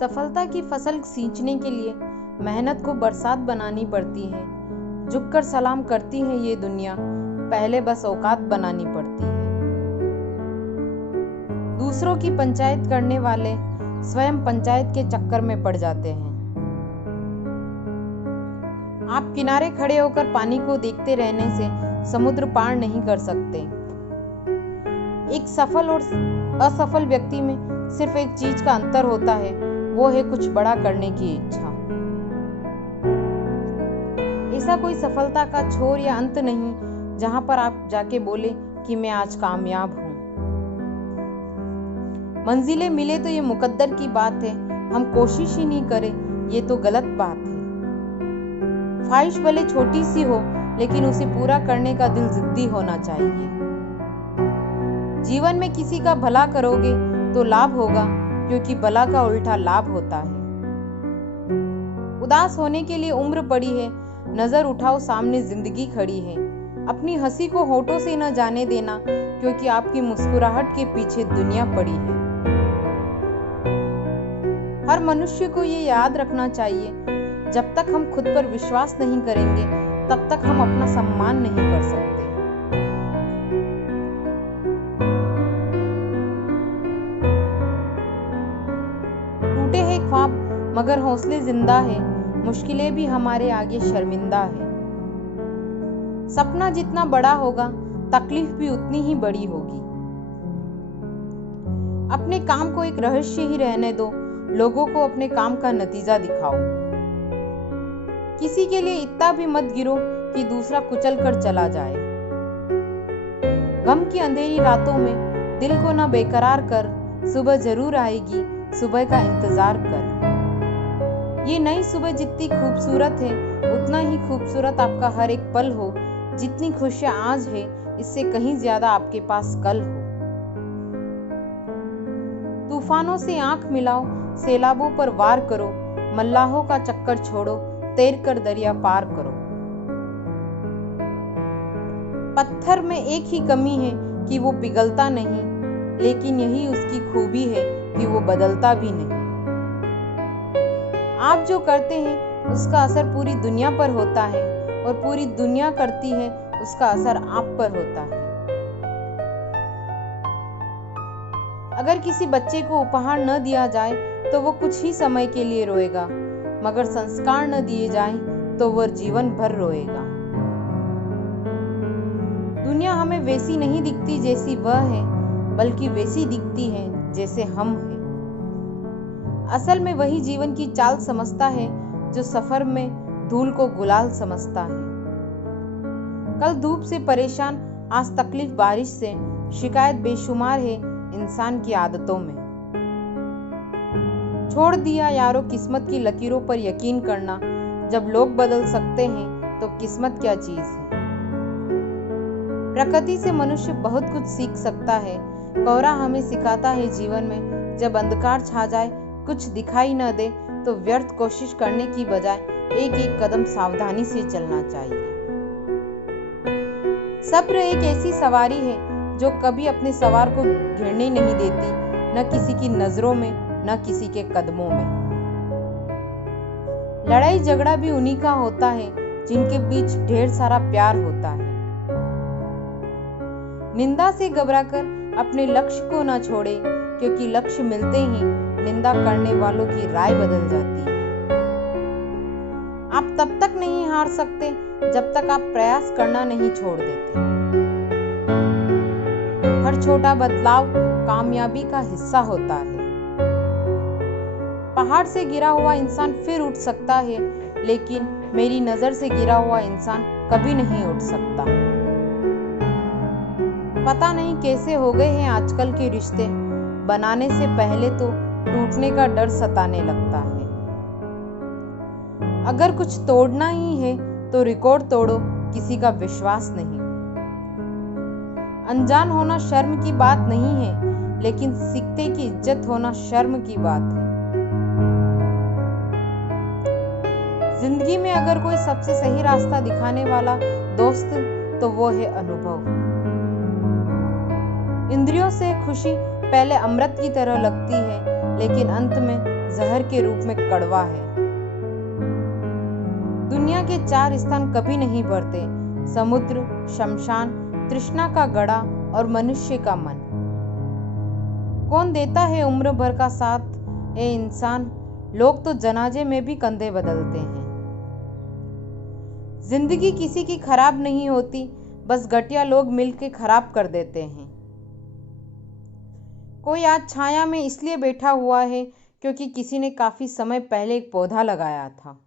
सफलता की फसल सींचने के लिए मेहनत को बरसात बनानी पड़ती है। झुककर सलाम करती है ये दुनिया, पहले बस औकात बनानी पड़ती है। दूसरों की पंचायत करने वाले स्वयं पंचायत के चक्कर में पड़ जाते हैं। आप किनारे खड़े होकर पानी को देखते रहने से समुद्र पार नहीं कर सकते। एक सफल और असफल व्यक्ति में सिर्फ एक चीज का अंतर होता है, वो है कुछ बड़ा करने की इच्छा। ऐसा कोई सफलता का छोर या अंत नहीं जहां पर आप जाके बोले कि मैं आज कामयाब हूं। मंजिलें मिले तो ये मुकद्दर की बात है, हम कोशिश ही नहीं करें ये तो गलत बात है। ख्वाहिश भले छोटी सी हो लेकिन उसे पूरा करने का दिल जिद्दी होना चाहिए। जीवन में किसी का भला करोगे तो लाभ होगा, क्योंकि भला का उल्टा लाभ होता है। उदास होने के लिए उम्र पड़ी है, नजर उठाओ सामने जिंदगी खड़ी है। अपनी हंसी को होठों से न जाने देना, क्योंकि आपकी मुस्कुराहट के पीछे दुनिया पड़ी है। हर मनुष्य को ये याद रखना चाहिए, जब तक हम खुद पर विश्वास नहीं करेंगे तब तक हम अपना सम्मान नहीं कर सकते। टूटे हैं ख्वाब मगर हौसले जिंदा है, मुश्किलें भी हमारे आगे शर्मिंदा है। सपना जितना बड़ा होगा तकलीफ भी उतनी ही बड़ी होगी। अपने काम को एक रहस्य ही रहने दो, लोगों को अपने काम का नतीजा दिखाओ। किसी के लिए इतना भी मत गिरो कि दूसरा कुचल कर चला जाए। गम की अंधेरी रातों में दिल को ना बेकरार कर, सुबह जरूर आएगी, सुबह का इंतजार कर। ये नई सुबह जितनी खूबसूरत है उतना ही खूबसूरत आपका हर एक पल हो। जितनी खुशियां आज है इससे कहीं ज्यादा आपके पास कल हो। तूफानों से आंख मिलाओ, सैलाबों पर वार करो, मल्लाहों का चक्कर छोड़ो, तैर कर दरिया पार करो। पत्थर में एक ही कमी है कि वो पिघलता नहीं, लेकिन यही उसकी खूबी है कि वो बदलता भी नहीं। आप जो करते हैं उसका असर पूरी दुनिया पर होता है, और पूरी दुनिया करती है उसका असर आप पर होता है। अगर किसी बच्चे को उपहार न दिया जाए तो वो कुछ ही समय के लिए रोएगा, मगर संस्कार न दिए जाएं तो वह जीवन भर रोएगा। दुनिया हमें वैसी नहीं दिखती जैसी वह है, बल्कि वैसी दिखती है जैसे हम हैं। असल में वही जीवन की चाल समझता है जो सफर में धूल को गुलाल समझता है। कल धूप से परेशान, आज तकलीफ बारिश से, शिकायत बेशुमार है इंसान की आदतों में। छोड़ दिया यारों किस्मत की लकीरों पर यकीन करना, जब लोग बदल सकते हैं तो किस्मत क्या चीज है। प्रकृति से मनुष्य बहुत कुछ सीख सकता है। कोहरा हमें सिखाता है जीवन में, जब अंधकार छा जाए, कुछ दिखाई न दे तो व्यर्थ कोशिश करने की बजाय एक एक कदम सावधानी से चलना चाहिए। सब्र एक ऐसी सवारी है जो कभी अपने सवार को गिरने नहीं देती, न किसी की नजरों में न किसी के कदमों में। लड़ाई झगड़ा भी उन्हीं का होता है जिनके बीच ढेर सारा प्यार होता है। निंदा से घबराकर अपने लक्ष्य को न छोड़े, क्योंकि लक्ष्य मिलते ही निंदा करने वालों की राय बदल जाती है। आप तब तक नहीं हार सकते जब तक आप प्रयास करना नहीं छोड़ देते। हर छोटा बदलाव कामयाबी का हिस्सा होता है। पहाड़ से गिरा हुआ इंसान फिर उठ सकता है, लेकिन मेरी नजर से गिरा हुआ इंसान कभी नहीं उठ सकता। पता नहीं कैसे हो गए हैं आजकल के रिश्ते, बनाने से पहले तो टूटने का डर सताने लगता है। अगर कुछ तोड़ना ही है तो रिकॉर्ड तोड़ो, किसी का विश्वास नहीं। अनजान होना शर्म की बात नहीं है, लेकिन सीखते की इज्जत होना शर्म की बात है। जिंदगी में अगर कोई सबसे सही रास्ता दिखाने वाला दोस्त तो वो है अनुभव। इंद्रियों से खुशी पहले अमृत की तरह लगती है, लेकिन अंत में जहर के रूप में कड़वा है। दुनिया के 4 स्थान कभी नहीं भरते, समुद्र, शमशान, तृष्णा का गड़ा और मनुष्य का मन। कौन देता है उम्र भर का साथ ए इंसान, लोग तो जनाजे में भी कंधे बदलते हैं। जिंदगी किसी की खराब नहीं होती, बस घटिया लोग मिलके खराब कर देते हैं। कोई आज छाया में इसलिए बैठा हुआ है क्योंकि किसी ने काफी समय पहले एक पौधा लगाया था।